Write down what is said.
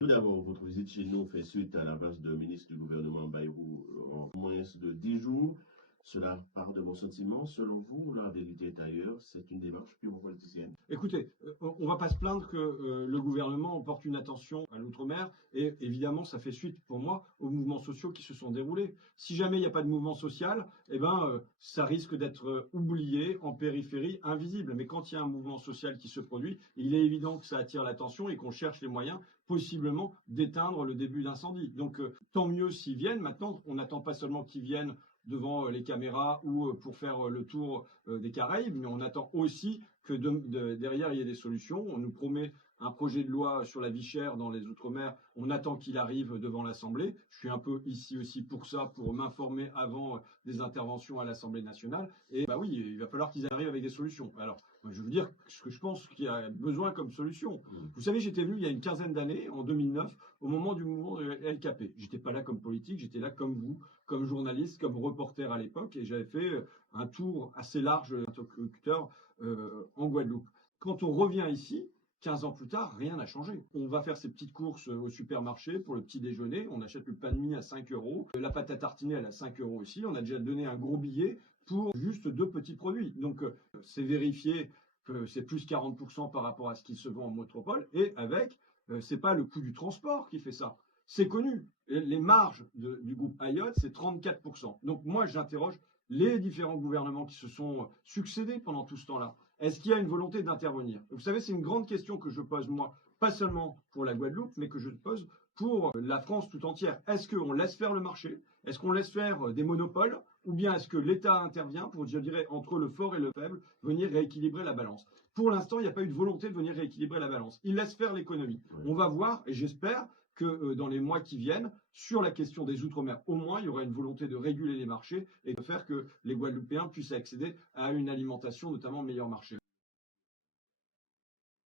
Tout d'abord, votre visite chez nous fait suite à l'avance de ministre du gouvernement Bayrou en moins de 10 jours. Cela part de vos sentiments. Selon vous, la vérité est ailleurs. C'est une démarche purement politicienne. Écoutez, on va pas se plaindre que le gouvernement porte une attention à l'outre-mer et évidemment ça fait suite pour moi aux mouvements sociaux qui se sont déroulés. Si jamais il n'y a pas de mouvement social, ça risque d'être oublié en périphérie, invisible. Mais quand il y a un mouvement social qui se produit, il est évident que ça attire l'attention et qu'on cherche les moyens possiblement d'éteindre le début d'incendie. Donc tant mieux s'ils viennent. Maintenant, on n'attend pas seulement qu'ils viennent devant les caméras ou pour faire le tour des Caraïbes, mais on attend aussi que derrière il y ait des solutions. On nous promet un projet de loi sur la vie chère dans les Outre-mer. On attend qu'il arrive devant l'Assemblée. Je suis un peu ici aussi pour ça, pour m'informer avant des interventions à l'Assemblée nationale. Et bah oui, il va falloir qu'ils arrivent avec des solutions. Alors, je veux dire ce que je pense qu'il y a besoin comme solution. Vous savez, j'étais venu il y a une quinzaine d'années, en 2009, au moment du mouvement de LKP. J'étais pas là comme politique, j'étais là comme vous, comme journaliste, comme reporter à l'époque, et j'avais fait un tour assez large d'interlocuteurs en Guadeloupe. Quand on revient ici, 15 ans plus tard, rien n'a changé. On va faire ses petites courses au supermarché pour le petit déjeuner. On achète le pain de mie à 5 euros. La pâte à tartiner, elle à 5 euros aussi. On a déjà donné un gros billet pour juste 2 petits produits. Donc, c'est vérifié que c'est plus 40% par rapport à ce qui se vend en métropole. Et avec, c'est pas le coût du transport qui fait ça. C'est connu. Les marges du groupe Ayotte, c'est 34%. Donc, moi, j'interroge les différents gouvernements qui se sont succédés pendant tout ce temps-là. Est-ce qu'il y a une volonté d'intervenir? Vous savez, c'est une grande question que je pose moi, pas seulement pour la Guadeloupe, mais que je pose pour la France tout entière. Est-ce qu'on laisse faire le marché? Est-ce qu'on laisse faire des monopoles? Ou bien est-ce que l'État intervient pour, je dirais, entre le fort et le faible, venir rééquilibrer la balance? Pour l'instant, il n'y a pas eu de volonté de venir rééquilibrer la balance. Il laisse faire l'économie. On va voir, et j'espère que dans les mois qui viennent, sur la question des Outre-mer, au moins, il y aura une volonté de réguler les marchés et de faire que les Guadeloupéens puissent accéder à une alimentation, notamment meilleur marché.